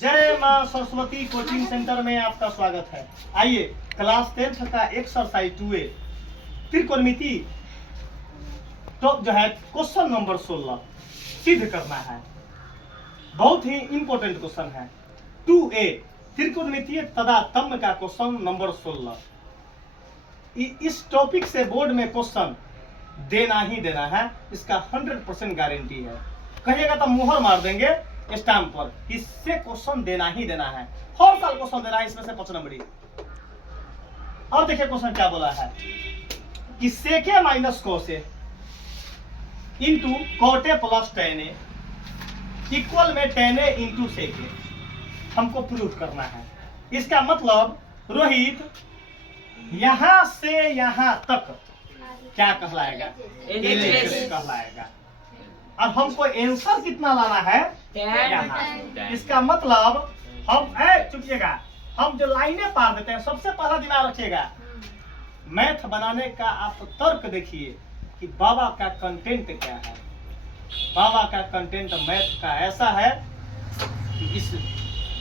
जय मां Saraswati coaching centre में आपका स्वागत है। आइए क्लास 10th का एक्सरसाइज 2A त्रिकोणमिति तो जो है क्वेश्चन नंबर 16 सिद्ध करना है। बहुत ही इंपॉर्टेंट क्वेश्चन है। 2A त्रिकोणमितीय तदातम्य का क्वेश्चन नंबर 16। इस टॉपिक से बोर्ड में क्वेश्चन देना ही देना है, इसका 100% गारंटी है। कहिएगा तो मुहर मार देंगे स्टैम्प पर, इससे क्वेश्चन देना ही देना है। हर साल क्वेश्चन देना है, इसमें से 5 नंबरी। और देखिए क्वेश्चन क्या बोला है कि सेके माइनस कोसे इंटू कोटे प्लस टेने इक्वल में टेने इंटू सेके हमको प्रूफ करना है। इसका मतलब रोहित यहां से यहां तक क्या कहलाएगा? एलएचएस कहलाएगा। अब हमको आंसर कितना लाना है? यहाँ। इसका मतलब हम चुकिएगा, हम जो लाइनें पार देते हैं सबसे पहला दिमाग रखिएगा। मैथ बनाने का आप तर्क देखिए कि बाबा का कंटेंट क्या है। बाबा का कंटेंट मैथ का ऐसा है कि इस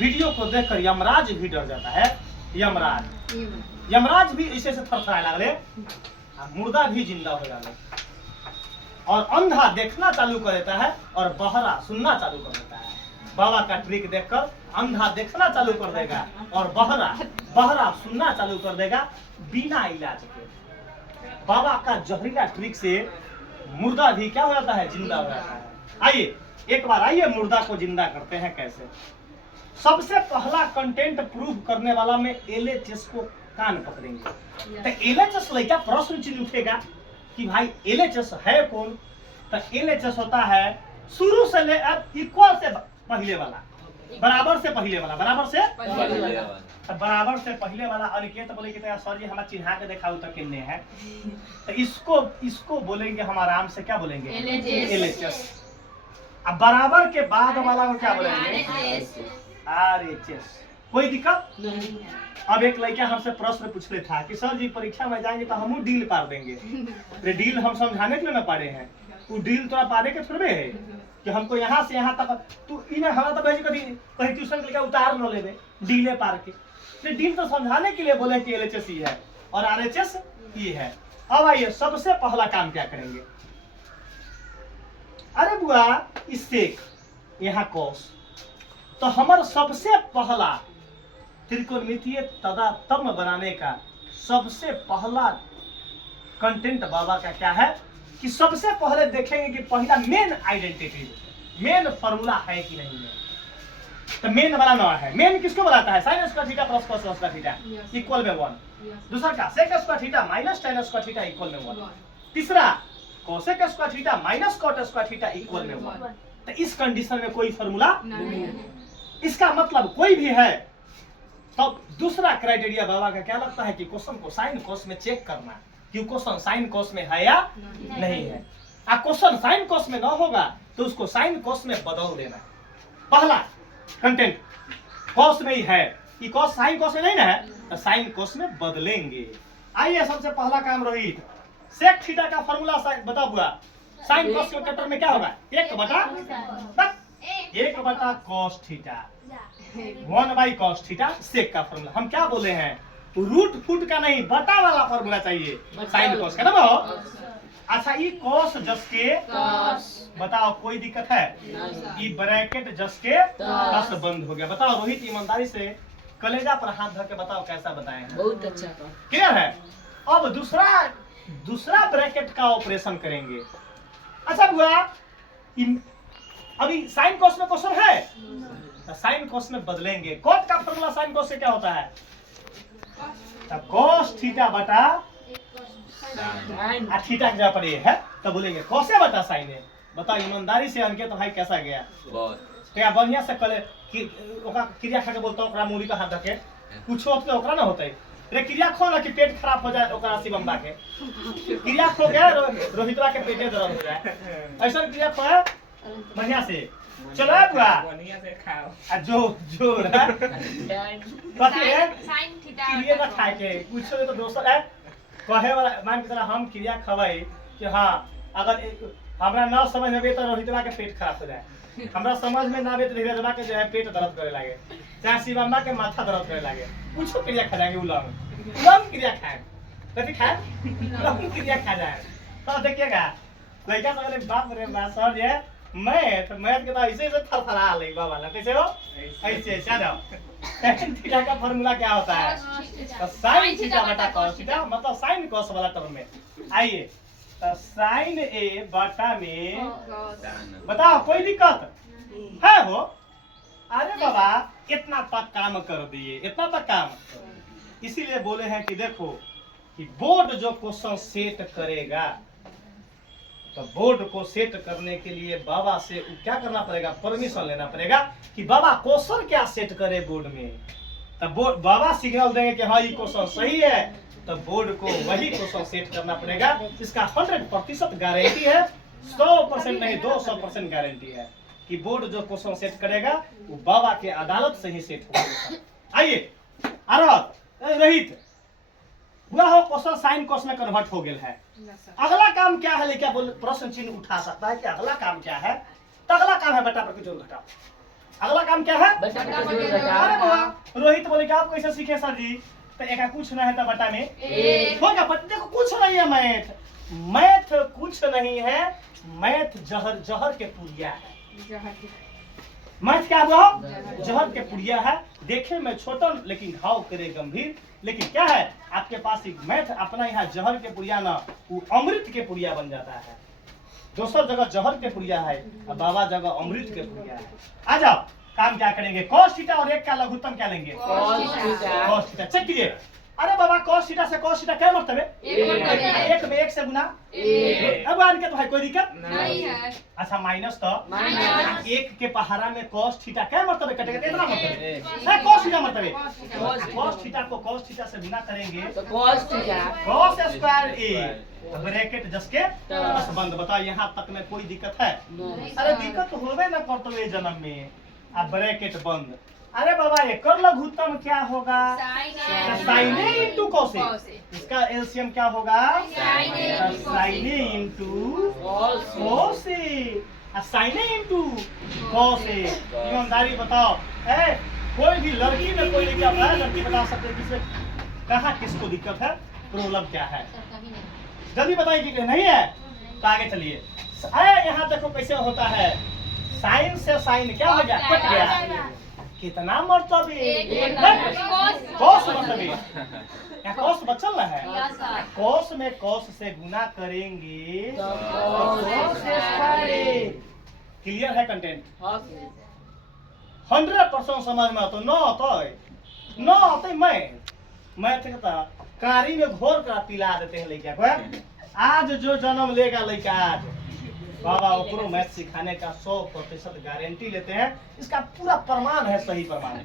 वीडियो को देखकर यमराज भी डर जाता है। यमराज भी इसे से थरथराने लगले, मुर्दा भी जिंदा हो जाए, और अंधा देखना चालू कर देता है और बहरा सुनना चालू कर देता है। बाबा का ट्रिक देखकर अंधा देखना चालू कर देगा और बहरा सुनना चालू कर देगा बिना इलाज के। बाबा का जहरीला ट्रिक से मुर्दा भी क्या हो जाता है? जिंदा हो जाता है। आइए एक बार आइए मुर्दा को जिंदा करते हैं कैसे। सबसे पहला कंटेंट प्रूफ करने वाला में एलएचएस को कान पकड़ेंगे। तो एलएचएस लेकर प्रश्न चिन्ह उठेगा कि भाई एलएचएस है कौन? तो एलएचएस होता है शुरू से ले इक्वल से पहले वाला, बराबर से पहले वाला, बराबर से पहले वाला। अनिकेत बोले कि सर जी हमारा चिन्हा के दिखाओ तो किन्ने है। तो इसको बोलेंगे हम आराम से, क्या बोलेंगे? एलएचएस। अब बराबर के बाद वाला को क्या बोलेंगे? आरएचएस। कोई दिक्कत नहीं। अब एक लड़का हमसे प्रश्न पूछ रहा था कि सर जी परीक्षा में जाएंगे तो हम डील पार देंगे। तो डील हम समझाने के लिए ना पारे हैं, वो डील तो पारे के थोड़े है कि हमको यहाँ से यहाँ तक तू इन्हें हमारा तो भेज कभी कहीं ट्यूशन के लिए उतार न ले डीले पार के। तो डील तो समझाने के लिए बोले कि एलएचएस ही है और आरएचएस ही है। अब आइए सबसे पहला काम क्या करेंगे? अरे बुआ इससे यहाँ कोस, तो हमारा सबसे पहला त्रिकोणमितीय तदातम्य बनाने का सबसे पहला कंटेंट बाबा का क्या है कि सबसे पहले देखेंगे कि पहला मेन आइडेंटिटी, मेन फॉर्मूला है कि नहीं है। तो मेन वाला ना है। मेन किसको बनाता है? Sine square theta plus cos square theta equal में 1। दूसरा क्या? Sec square theta minus tan square theta equal में 1। तीसरा cosec square theta minus cot square theta equal में 1। तो इस कंडीशन में कोई फॉर्मूला नहीं है। इसका मतलब कोई भी है। तो दूसरा क्राइटेरिया बाबा का क्या लगता है कि क्वेश्चन को साइन कोस में चेक करना कि क्वेश्चन साइन कोस में है या नहीं है। क्वेश्चन साइन कोस में ना होगा तो उसको साइन कोस में बदल देना। पहला कंटेंट कोस में ही है कि कोस साइन कोस में नहीं ना है तो साइन कोस में बदलेंगे। आइए सबसे पहला काम रोहित, सेक थीटा का फॉर्मूला बता हुआ। साइन कोस के चैप्टर में क्या होगा? 1/1 cos theta 1/cos theta sec का फॉर्मूला। हम क्या बोले हैं? रूट फुट का नहीं, बटा वाला फॉर्मूला चाहिए साइन कोस का ना। अच्छा ये कोस जस के बताओ, कोई दिक्कत है? ये ब्रैकेट जस के दस बंद हो गया। बताओ रोहित ईमानदारी से कलेजा पर हाथ धर के बताओ कैसा बताए हैं? बहुत अच्छा। क्लियर है? अब दूसरा ब्रैकेट का ऑपरेशन करेंगे। अच्छा बुआ अभी साइन कोस में क्वेश्चन है तो साइन कोस में बदलेंगे। कोट का फॉर्मूला साइन कोस से क्या होता है? कोस थीटा बटा थीटा के पर ये है तो बोलेंगे कोसे बटा साइन है। बताओ ईमानदारी से अनके तो भाई कैसा गया? क्या बढ़िया से कले क्रिया खा के बोलता ओकरा मूली का हाथ धके कुछो तो ओकरा ना होता है। रे क्रिया खो ना कि पेट खराब हो जाए ओकरा शिवम के क्रिया खो गया रोहितवा के पेटे दर्द हो जाए। ऐसा क्रिया खो है बढ़िया से चलो बुआ बढ़िया से खाओ। जो साइन थीटा क्रिया ना खाए के कुछ तो दोस्त है कहे वाला मान के तरह हम क्रिया खवाई कि हाँ अगर हमरा ना समझ में तो रोहितवा के पेट खराब हो जाए। हमरा समझ में ना आवे तो धीरजवा के जो है पेट दर्द करे लागे, चाहे शिवम्मा के माथा दर्द करे लागे, कुछ क्रिया खा जाएंगे उलम क्रिया खाए, कथी खाए उलम क्रिया खा जाए। तो देखिएगा लड़का सब बोले बाप रे बाप सर जे मैथ के तो ऐसे ऐसे थरथरा ले बाबा ना, कैसे हो ऐसे ऐसे आ जाओ। tan थीटा का फार्मूला क्या होता है? तो sin थीटा बटा cos थीटा, मतलब sin cos वाला टर्म में। आइए तो sin a बटा में बताओ कोई दिक्कत है हो? अरे बाबा इतना तक काम कर दिए, इतना तक काम। इसीलिए बोले हैं कि देखो कि बोर्ड जो क्वेश्चन सेट करेगा, तो बोर्ड को सेट करने के लिए बाबा से क्या करना पड़ेगा? परमिशन लेना पड़ेगा कि बाबा क्वेश्चन क्या सेट करे बोर्ड में। तब बोर्ड बाबा सिग्नल देंगे कि हाँ ये क्वेश्चन सही है, तो बोर्ड को वही क्वेश्चन सेट करना पड़ेगा। इसका 100% गारंटी है, 100% नहीं 200% गारंटी है कि बोर्ड जो क्वेश्चन सेट करेगा वो बाबा के अदालत से ही सेट होगा। आइए रहित बुआ हो क्वेश्चन साइन कॉस में कन्वर्ट हो गया है। अगला काम क्या है? लेकिन बोल प्रश्न चिन्ह उठा सकता है कि अगला काम क्या है? तो अगला काम है बेटा पर जोड़ घटाओ। अगला काम क्या है? अरे बाबा रोहित बोले कि आप कैसे सीखे सर जी? तो एक कुछ नहीं है तो बटा में होगा। देखो कुछ नहीं है, मैथ कुछ नहीं है, मैथ जहर के पुड़िया है। मैथ क्या हुआ? जहर के पुड़िया है। देखे में छोटा लेकिन घाव करे गंभीर। लेकिन क्या है आपके पास एक मैथ अपना यहाँ जहर के पुड़िया ना वो अमृत के पुड़िया बन जाता है। दोसर जगह जहर के पुड़िया है और बाबा जगह अमृत के पुड़िया है। आ जाओ काम क्या करेंगे? cos थीटा और एक का लघुत्तम क्या लेंगे? cos theta. चेक कीजिए। अरे बाबा cos थीटा से cos थीटा क्या मर्तबे? एक में एक से गुना अब आन के तो भाई कोई दिक्कत नहीं है। अच्छा माइनस तो एक के पहाड़ा में cos थीटा क्या मर्तबे कटेगा? इतना मर्तबे है cos थीटा मर्तबे। cos थीटा को cos थीटा से गुना करेंगे तो cos theta cos square a bracket जस के बस बंद। बताओ यहाँ तक में कोई दिक्कत है? अरे दिक्कत होवे ना करतवे जन्म में। अब ब्रैकेट बंद। अरे बाबा एक लघुत्तम क्या होगा? Sign A into cos A. इसका एलसीएम क्या होगा? Sign A into cos A. Sign A into cos A. ईमानदारी बताओ कोई भी लड़की में कोई क्या है? लड़की बता सकते किसमें कहाँ किसको दिक्कत है? प्रॉब्लम क्या है? जल्दी बताइए कि नहीं है तो आगे चलिए। यहाँ देखो कैसे होता है। साइन से साइन क्या हो गया? कट गया। कितना मर्तबे? कॉस मर्तबे कॉस बचल ना है। कॉस में कॉस से गुना करेंगे तो कॉस स्क्वायर। क्लियर है कंटेंट? 100% समझ में आता। न आते मैं कहता कारी में घोर कर पिला देते हैं लड़का को। आज जो जन्म लेगा लड़का आज बाबा ओकरो मैथ सिखाने का 100% गारंटी लेते हैं। इसका पूरा प्रमाण है, सही प्रमाण है,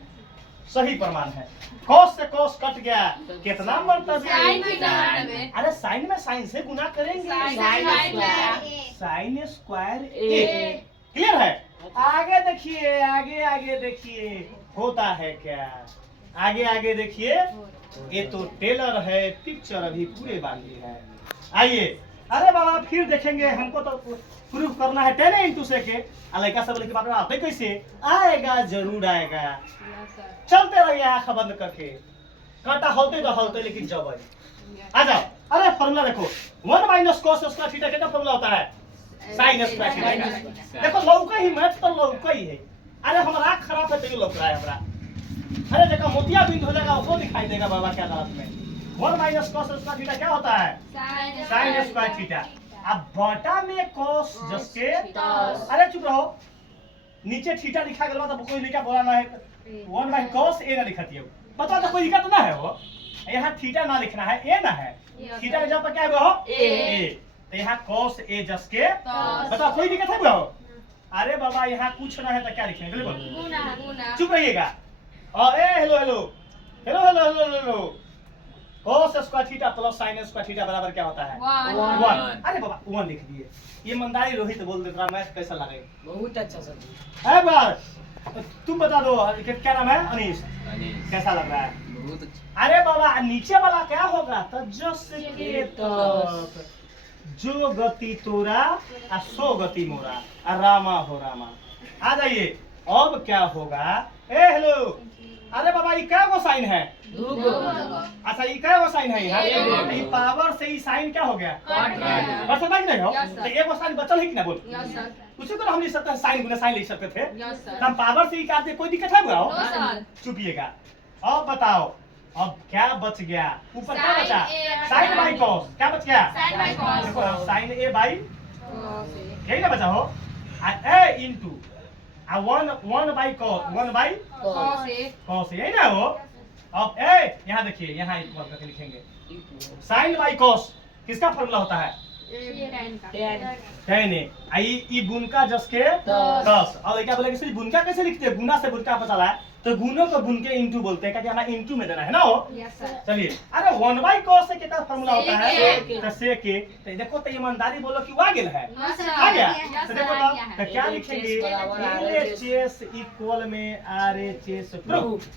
सही प्रमाण है। कॉस से कॉस कट गया कितना मर्तबे? अरे साइन में साइन से गुना करेंगे साइन स्क्वायर ए। क्लियर है? आगे देखिए, आगे देखिए होता है क्या? आगे देखिए। ये तो टेलर है, पिक्चर अभी पूरे बांधी है। आइए अरे बाबा फिर देखेंगे। हमको तो प्रूफ करना है 10 इंटू से के। लड़का सब लेके बात आते कैसे? आएगा जरूर आएगा। चलते रहिए आँख बंद करके। कांटा हलते तो हलते लेकिन जब आ जाओ। अरे फॉर्मूला देखो 1 माइनस cos स्क्वायर थीटा कितना फॉर्मूला होता है? Sine square theta. देखो लौका ही मैथ तो लौका ही है। अरे हमारा आँख खराब है तो ये लौक रहा है हमारा। अरे देखो मोतिया बिंदु हो जाएगा वो दिखाई देगा बाबा क्या गलत में। 1 माइनस cos स्क्वायर थीटा क्या होता है? Sine square theta. अब बटा में cos जस के अरे चुप रहो। नीचे थीटा लिखा गया तो कोई लिखा बोला ना है 1 बाय cos a ना लिखती है। बता तो कोई दिक्कत ना है वो। यहाँ थीटा ना लिखना है, a ना है। थीटा के जगह पर क्या हुआ हो? a। तो यहाँ cos a जस के बता कोई दिक्कत है वो? अरे बाबा यहाँ कुछ ना है तो क्या लिखेंगे? गुना। चुप रहिएगा। और hello cos square theta plus sign square theta बराबर क्या होता है? 1। अरे बाबा 1 लिख दिए। ये ईमानदारी रोहित बोल देता मैथ कैसा लगे? बहुत अच्छा सर। है बार तुम बता दो क्या नाम है? अनीश। कैसा लग रहा है? बहुत अच्छा। अरे बाबा नीचे वाला क्या होगा? तो जस के जो गति तोरा आ सो गति मोरा आ रामा हो रामा। आ जाइए। अब क्या होगा? ए हेलो, अरे बाबा ये क्या वो साइन है? अच्छा ये क्या वो साइन है यहाँ? ये पावर से ही साइन क्या हो गया? बस समझ नहीं हो? तो एक वो साइन बचल है कि ना बोल? उसी को हम लिख सकते हैं, साइन गुना साइन लिख सकते थे। हम पावर से ही काटते, कोई दिक्कत है बुआ? चुपिएगा। अब बताओ अब क्या बच गया? ऊपर क्या बचा? Sine by cos. क्या बच गया? देखो साइन ए बाई, यही ना बचा हो? ए into one by cos, one by cos, यही ना हो? अब ए यहाँ देखिए, यहाँ इक्वल करके लिखेंगे। साइन बाई कॉस किसका फॉर्मूला होता है? टेन ए। आई गुणका जस के 10। और क्या बोले कि गुणका कैसे लिखते हैं? गुना से गुणका पता है, तो गुणों को गुण के इंटू बोलते हैं, क्योंकि हमें इंटू में देना है ना हो। चलिए, अरे वन बाई कॉस से कितना फॉर्मूला होता है? तो से के। तो देखो तो ईमानदारी बोलो कि आ गेल है, आ गया। तो देखो तो क्या लिखेंगे? LHS इक्वल में RHS प्रूफ।